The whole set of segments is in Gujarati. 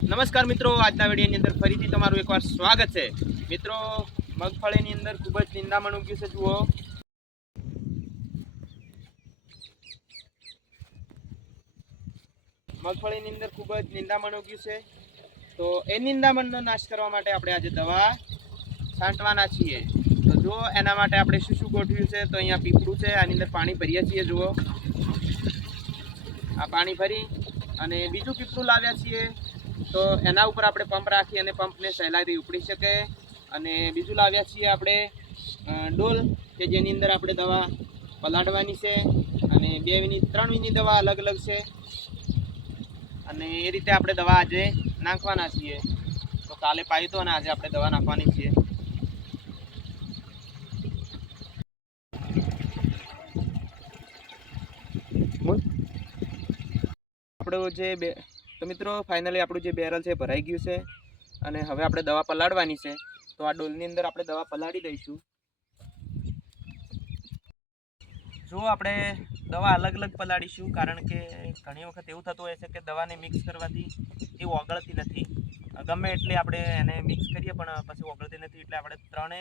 નમસ્કાર મિત્રો, આજના વિડીયોની અંદર ફરીથી તમારું એકવાર સ્વાગત છે। મિત્રો, મગફળીની અંદર ખૂબ જ નિંદામણ ઉગ્યું છે। જુઓ, મગફળીની અંદર ખૂબ જ નિંદામણ ઉગ્યું છે। તો એ નિંદામણનો નાશ કરવા માટે આપણે આજે દવા છાંટવાના છીએ। તો જુઓ, એના માટે આપણે શું શું ગોઠવ્યું છે। તો અહીંયા પીપળું છે, આની અંદર પાણી ભરીએ છીએ। જુઓ, આ પાણી ભરી અને બીજું પીપળું લાવ્યા છીએ। તો એના ઉપર આપણે પંપ રાખી અને પંપને સહેલાઈથી ઉપડી શકે। અને બીજું લાવ્યા છીએ આપણે ડોલ, કે જેની અંદર આપણે દવા પલાળવાની છે। અને 2 વીની 3 વીની દવા અલગ અલગ છે। અને એ રીતે આપણે દવા આજે નાખવાના છીએ। તો કાલે પાયું તો અને આજે આપણે દવા નાખવાની છીએ। આપણું જે તો મિત્રો ફાઇનલી આપણું જે બેરલ છે ભરાઈ ગયું છે। અને હવે આપણે દવા પલાળવાની છે। તો આ ડોલની અંદર આપણે દવા પલાળી દઈશું। જો આપણે દવા અલગ અલગ પલાળીશું, કારણ કે ઘણી વખત એવું થતું હોય છે કે દવાને મિક્સ કરવાથી એ ઓગળતી નથી। ગમે એટલે આપણે એને મિક્સ કરીએ પણ પછી ઓગળતી નથી। એટલે આપણે ત્રણે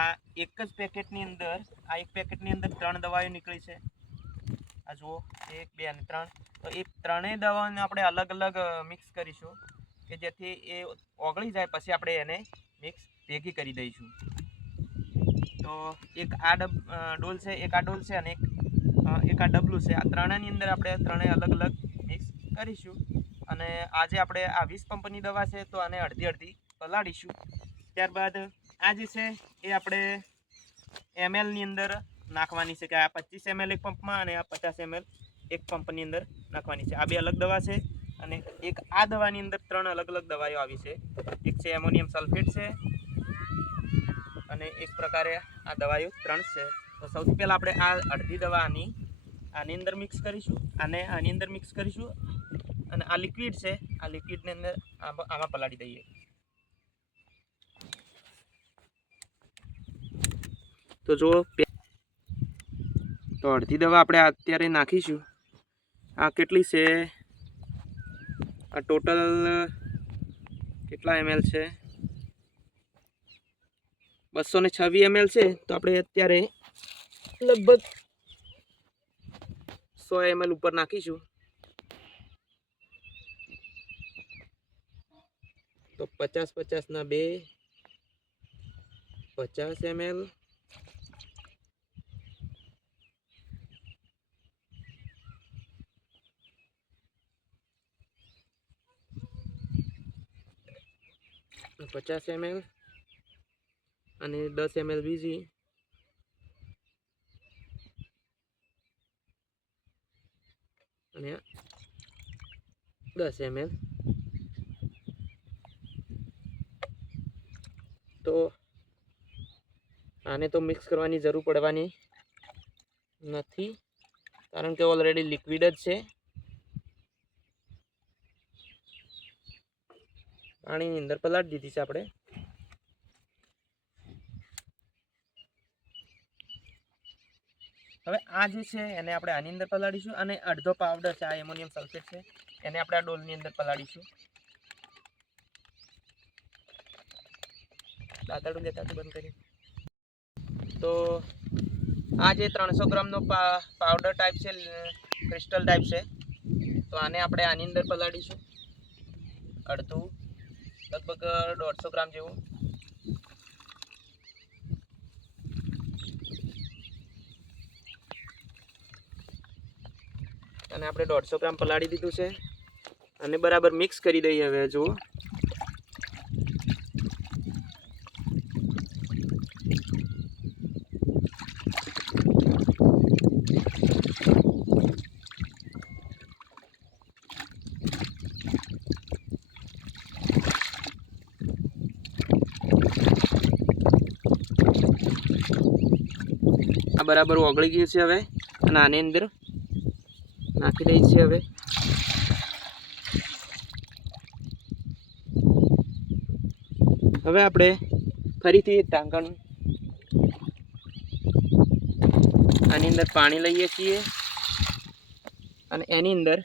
આ એક જ પેકેટની અંદર એક પેકેટની અંદર 3 દવાઓ નીકળી છે। આ જુઓ, 1 2 અને 3। તો એ ત્રણેય દવાઓને આપણે અલગ અલગ મિક્સ કરીશું, કે જેથી એ ઓગળી જાય પછી આપણે એને મિક્સ ભેગી કરી દઈશું। તો એક આ ડોલ છે, એક આ ડોલ છે અને એક આ ડબલું છે। આ ત્રણેયની અંદર આપણે ત્રણેય અલગ અલગ મિક્સ કરીશું। અને આજે આપણે આ 20 પંપની દવા છે, તો આને અડધી અડધી પલાળીશું। ત્યારબાદ આ જે છે એ આપણે mlની અંદર નાખવાની છે, કે આ 25 ml એક પંપમાં અને આ 50 ml એક પંપની અંદર નાખવાની છે। આ બે અલગ દવા છે। અને એક આ દવાની અંદર 3 અલગ અલગ દવાઓ આવી છે। એક છે એમોનિયમ સલ્ફેટ છે, અને એક પ્રકારે આ દવાઓ 3 છે। તો સૌથી પહેલાં આપણે આ અડધી દવા આની અંદર મિક્સ કરીશું, આને આની અંદર મિક્સ કરીશું। અને આ લિક્વિડ છે, આ લિક્વિડની અંદર આમાં પલાળી દઈએ। તો જો, તો અડધી દવા આપણે અત્યારે નાખીશું। આ કેટલી છે? આ ટોટલ કેટલા ml છે? 226 ml છે। તો આપણે અત્યારે લગભગ 100 ml ઉપર નાખીશું। તો 50 ના 2 50 ml, અને 10 ml બીજી, અને 10 ml। તો આને તો મિક્સ કરવાની જરૂર પડવાની નથી, કારણ કે ઓલરેડી લિક્વિડ જ છે। પાણીની અંદર પલાળી દીધી છે આપણે। હવે આ જે છે એને આપણે આની અંદર પલાળીશું, અને અડધો પાવડર છે, આ એમોનિયમ સલ્ફેટ છે, એને આપણે આ ડોલની અંદર પલાળીશું। દાંતરડું લેતા બંધ કરી। તો આ જે 300 ગ્રામનો પાવડર ટાઈપ છે, ક્રિસ્ટલ ટાઈપ છે, તો આને આપણે આની અંદર પલાળીશું। અડધું, લગભગ 150 ગ્રામ જેવું। અને આપણે 150 ગ્રામ પલાળી દીધું છે, અને બરાબર મિક્સ કરી દઈએ। હવે જુઓ, આ બરાબર ઓગળી ગયું છે હવે, અને આની અંદર નાખી દઈએ છીએ। હવે આપણે ફરીથી ઢાંકણ આની અંદર પાણી લઈએ છીએ, અને એની અંદર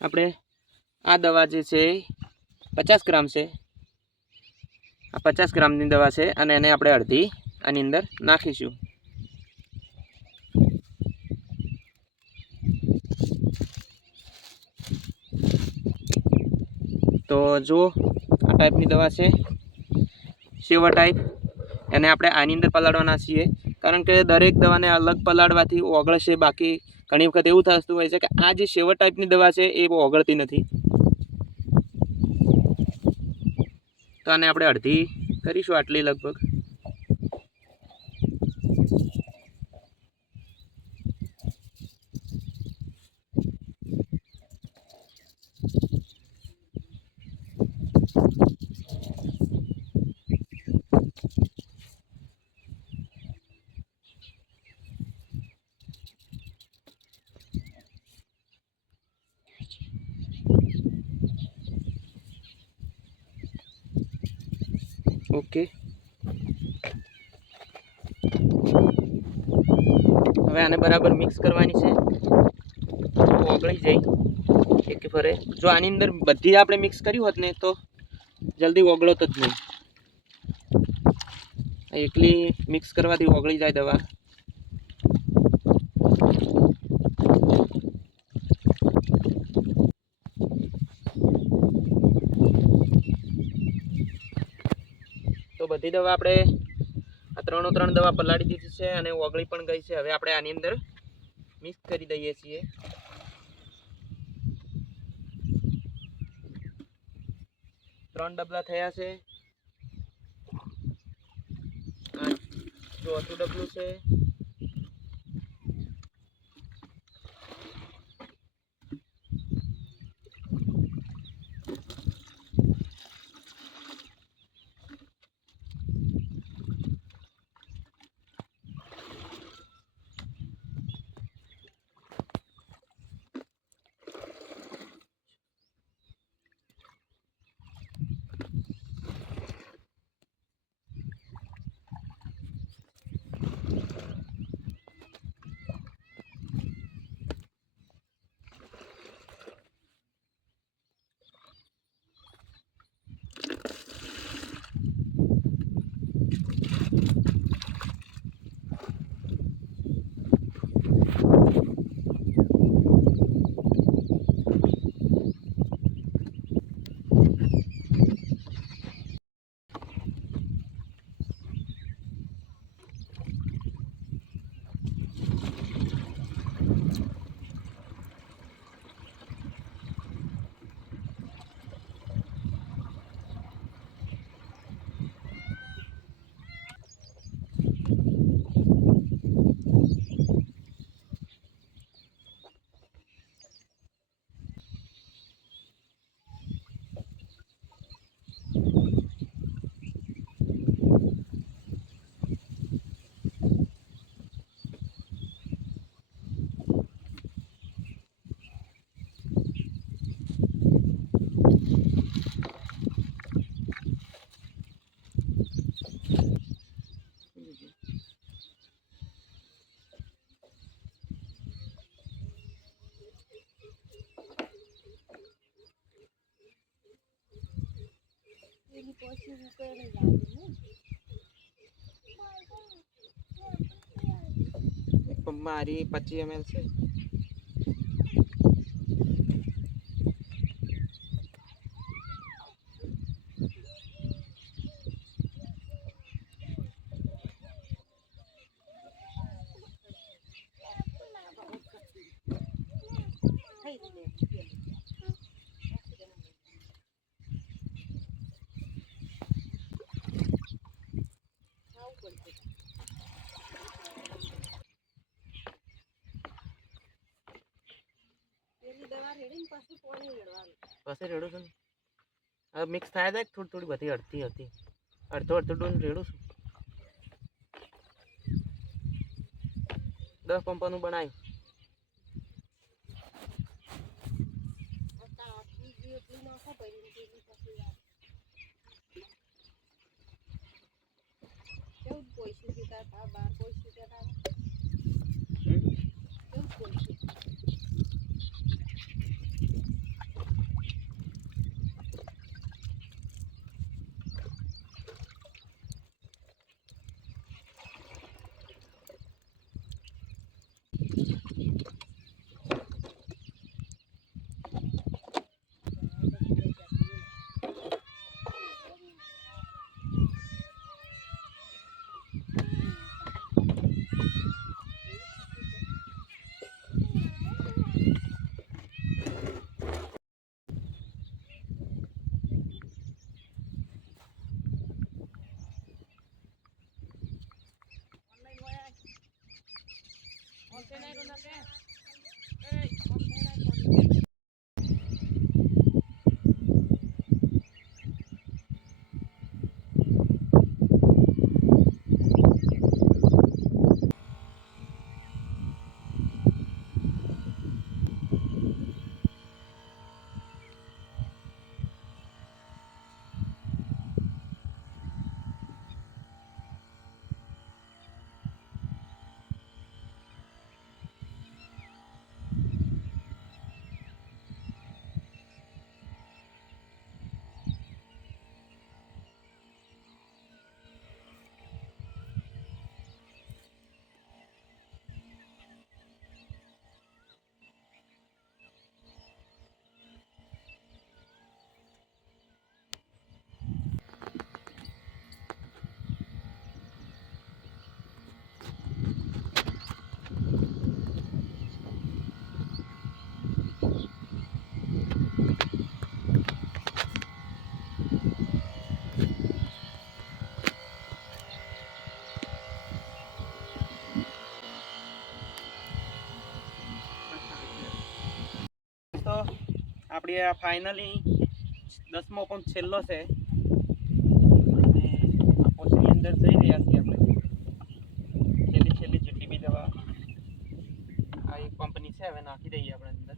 આપણે આ દવા જે છે 50 ગ્રામ છે. આ 50 ગ્રામની દવા છે અને એને આપણે અડધી આની અંદર નાખીશું. તો જો આ ટાઈપની દવા છે, સેવા ટાઈપ. એને આપણે આની અંદર પલાળવાના છીએ, કારણ કે દરેક દવાને અલગ પલાળવાથી ઓગળશે. બાકી ઘણી વખત એવું થતું હોય છે કે આ જે સેવા ટાઈપની દવા છે એ ઓગળતી નથી. તો આને આપણે અડધી કરીશું, આટલી લગભગ. ઓકે, હવે આને બરાબર મિક્સ કરવાની છે, ઓગળી જાય એક ફરે. જો આની અંદર બધી આપણે મિક્સ કર્યું હોત ને તો જલ્દી ઓગળો તો જ નહીં. એકલી મિક્સ કરવાથી ઓગળી જાય દવા. તો બધી દવા આપણે આ 3 દવા પલાળી દીધી છે અને ઓગળી પણ ગઈ છે. હવે આપણે આની અંદર મિક્સ કરી દઈએ છીએ. ત્રણ ડબલા થયા છે. ચોથું ડબલું છે. મારી 25 ml છે. પછી રેડું છું. હવે મિક્સ થાય જાય થોડી બધી અડધી અડધો ડોઝ રેડું છું. 10 પંપાનું બનાવ્યું. તો આપણી આ ફાઇનલી 10મો પંપ છેલ્લો છે અને પોસ્ટની અંદર જઈ રહ્યા છીએ આપણે છેલ્લી જેટલી બી દવા આ એક પંપની છે હવે નાખી દઈએ આપણે અંદર.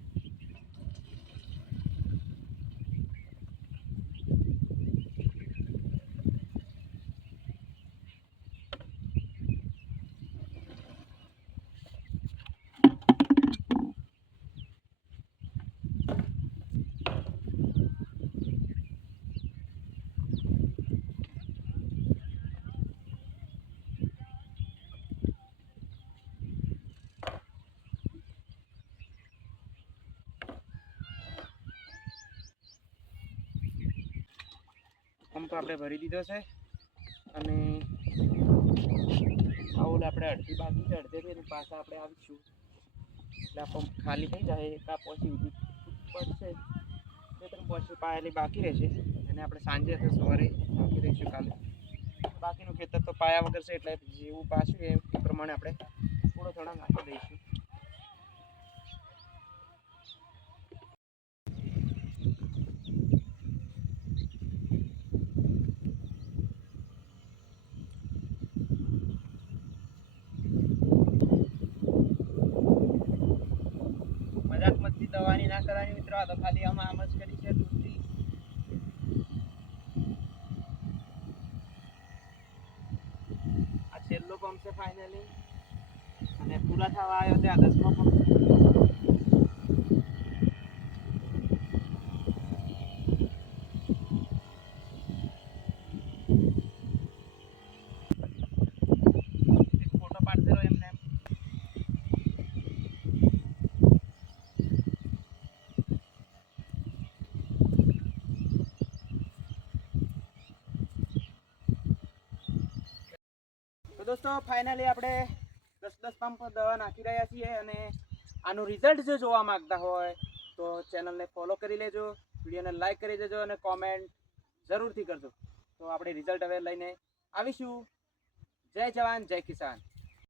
પંપ આપણે ભરી દીધો છે અને આવું આપણે અડધી બાકી છે, અડધેથી પાછા આપણે આવીશું એટલે આ પંપ ખાલી થઈ જાય. એકા પછી ઊભી પડશે બે ત્રણ પછી પાયાની બાકી રહેશે અને આપણે સાંજે અથવા સવારે નાખી દઈશું કાલે. બાકીનું ખેતર તો પાયા વગર છે એટલે જેવું પાછું એ પ્રમાણે આપણે થોડો થોડા નાખી દઈશું. મજાક મસ્તી દવાની ના કરવાની મિત્રો, આ તો ખાલી આમ જ કરી છે દૂધથી. આ છેલ્લો પંપ છે ફાઇનલી અને પૂરા થવા આવ્યો છે આ 10મો પંપ. ફોટો પાડતો રહ્યો એમને એમ. તો દોસ્તો ફાઇનલી આપણે 10 પંપ દવા નાખી રહ્યા છીએ અને આનું રિઝલ્ટ જો જોવા માંગતા હોય તો ચેનલને ફોલો કરી લેજો, વિડીયોને લાઈક કરી દેજો અને કોમેન્ટ જરૂરથી કરજો. તો આપણે રિઝલ્ટ હવે લઈને આવીશું. જય જવાન જય કિસાન.